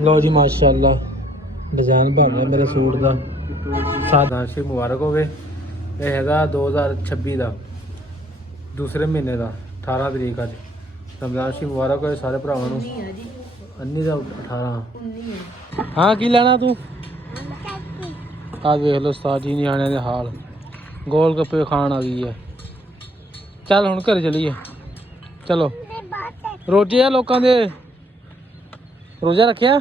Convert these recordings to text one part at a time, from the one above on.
लो जी माशाल्लाह डिजाइन बन गया मेरे सूट का। सादाशी मुबारक हो गए। ये हैगा 2026 का दूसरे महीने का 18 तरीक अज रमजान शरीफ मुबारक होए सारे भरावां नूं। 19 का 18 हाँ की लेना तू आज देख लो उस्ताद जी न्याणे दे हाल गोल गप्पे खान आ गई है। चल हुण घर चलीए चलो रोजे आ लोकां दे रोजा रखिया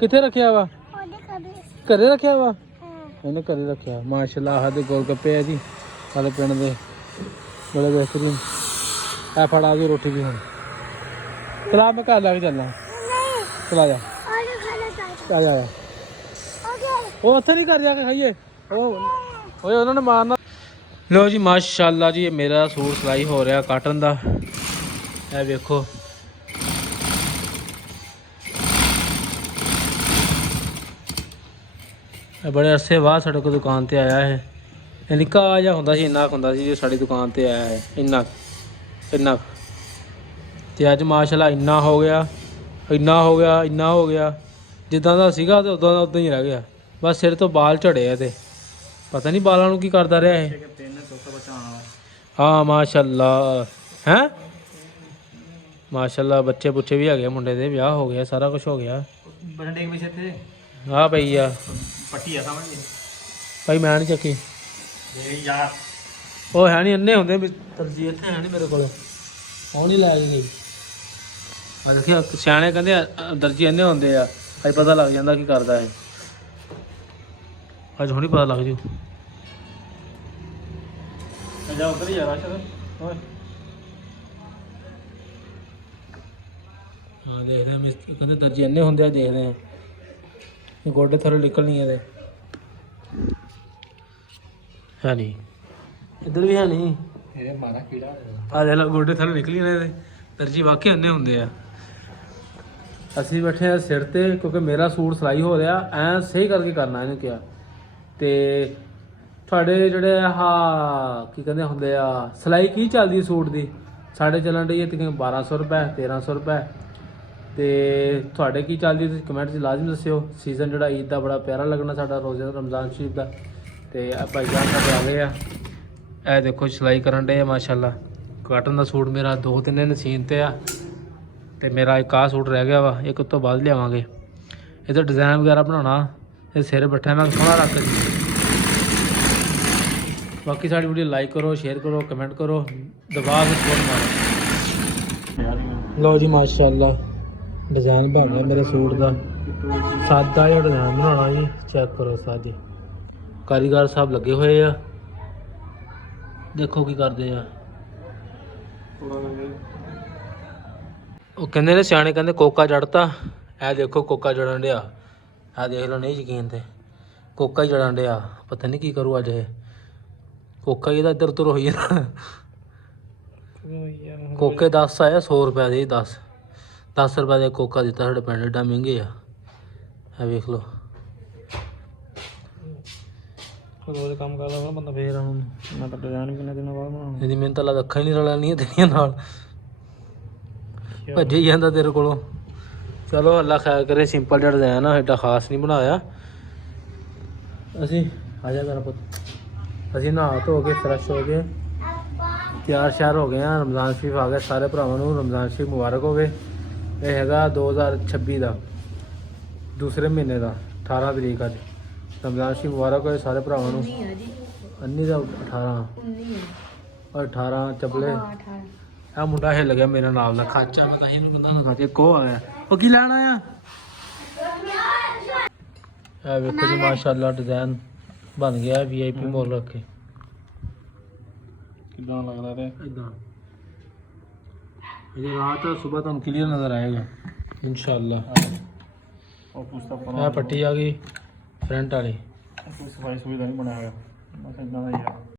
किथे रखिया वा घरे रखिया वा इन्हें घरे रखिया माशाल्लाह। आह गोल गप्पे है जी सारे पिंड दे बड़े बेहतरीन। ऐ फड़ा दी रोटी भी हुण चला मैं घर लैके चलना चला जा आ जा वो उत्थे नहीं घर जाके खाइए ओए उन्होंने मारना। लो जी माशाल्लाह जी मेरा सूट सिलाई हो रहा काटन दा। ए वेखो बड़े अरसे बाद साढ़े को दुकान ते आया है। निक्का जिहा हुंदा सी इन्ना हुंदा सी जो साड़ी दुकान ते आया है इन्ना इन्ना ते अज माशाल्लाह इन्ना हो गया इन्ना हो गया इन्ना हो गया जिद्दां दा सीगा ते उदां दा उदां ही रह गया। बस सिर तो बाल झड़े है ते पता नहीं बालों नूं की करदा रहा है। हाँ माशाल्लाह हैं माशाल्लाह बच्चे बुच्चे भी है मुंडे दे ब्याह हो गया सारा कुछ हो गया। हाँ भैया पट्टी है समझ भाई मैं नहीं चक्की यार वो है नहीं अन्ने होंगे तरजीह इतने है नहीं मेरे को नहीं लै के गई। देखिए सियाने कहते दर्जी अन्ने होंगे अज पता लग जाता की करता है अज हुणी पता लग जू। उधर ही यार हाँ देखते हैं कहते दर्जी अन्ने होंगे देखते हैं गोडे थोड़े निकलनी है नहीं इधर भी है नहीं मारा कीड़ा आ देख लो गोडे थोड़े निकली ने दर्जी वाकई अन्ने होंगे आ। असी बैठे हैं सिर ते क्योंकि मेरा सूट सिलाई हो रहा ऐ सही करके करना इन्हें क्या ते थोड़े जोड़े हाँ की कहते होंगे आ सिलाई की चलती है सूट की साढ़े चलन रही है तकरीबन 1200 रुपए 1300 रुपए ते थोड़े की चलती है कमेंट च लाजमी दस्सियो। सीजन जोड़ा ईद का बड़ा प्यारा लगना साडा रोज़े रमजान शरीफ का ते भाईजान साडे आ गए आ। देखो सिलाई करन डे माशाल्लाह काटन का सूट मेरा 2-3 दिन सीन ते आ ते मेरा एक आ सूट रह गया वा एक उस तो बाद लियावांगे। इधर डिज़ाइन वगैरह बनाना ये सिर बैठा मैं सोहना रख बाकी साड़ी वीडियो लाइक करो शेयर करो कमेंट करो दबा के सपोर्ट मारो। लो जी माशाल्लाह डिज़ाइन बन गया मेरे सूट का सादा जिहा डिज़ाइन बनाना जी चेक करो सादी कारीगर साहब लगे हुए आ देखो की करते हैं। वो कहते ने सियाने कहते कोका जड़ता है देखो कोका जड़न डया है देख लो नहीं यकीन ते कोका ही जड़न डया पता नहीं की करूँ अज ये कोका ही इधर उधर हो जाना। कोके 10 आया 100 रुपये दे 10 रुपये का कोका दिता साढ़े पिंड एडा महंगे आ वेख लो रोज़ काम करदा बंदा फिर मैं तो डिजाइन किन्ने दिनों बाद बनाना यदि मैंने तो लगदा अखां ही नहीं रलनियां तेरियां नाल भज्जे ही जांदा तेरे कोलों। चलो अल्लाह खैर करे सिंपल जिहा डिजाइन आ एडा खास नहीं बनाया असी आ जा कर पुत असी नहा धो के फ्रैश हो गए तैयार श्यार हो गए हैं। रमजान शरीफ आ गया सारे भरावां नूं रमजान शरीफ मुबारक हो गए। ये हैगा 2026 का दूसरे महीने का 18 तरीक अज रमजान शरीफ मुबारक होए सारे भरावां नूं। 19 का 18 और 18 चपले आ मुंडा हिल गया मेरे नाल दा खाचा मैं तां कहंदा खाचे को आया वो की लैन आया ए वेखो जी माशाल्लाह डिजाइन बन गया VIP मोल रखे कितना लगता है इदा ये रात सुबह तुम क्लियर नजर आएगा इंशाल्लाह। और कुछ पट्टी आ गई फ्रंट वाली सफाई सुविधा नहीं बनाया बस इतना ही है।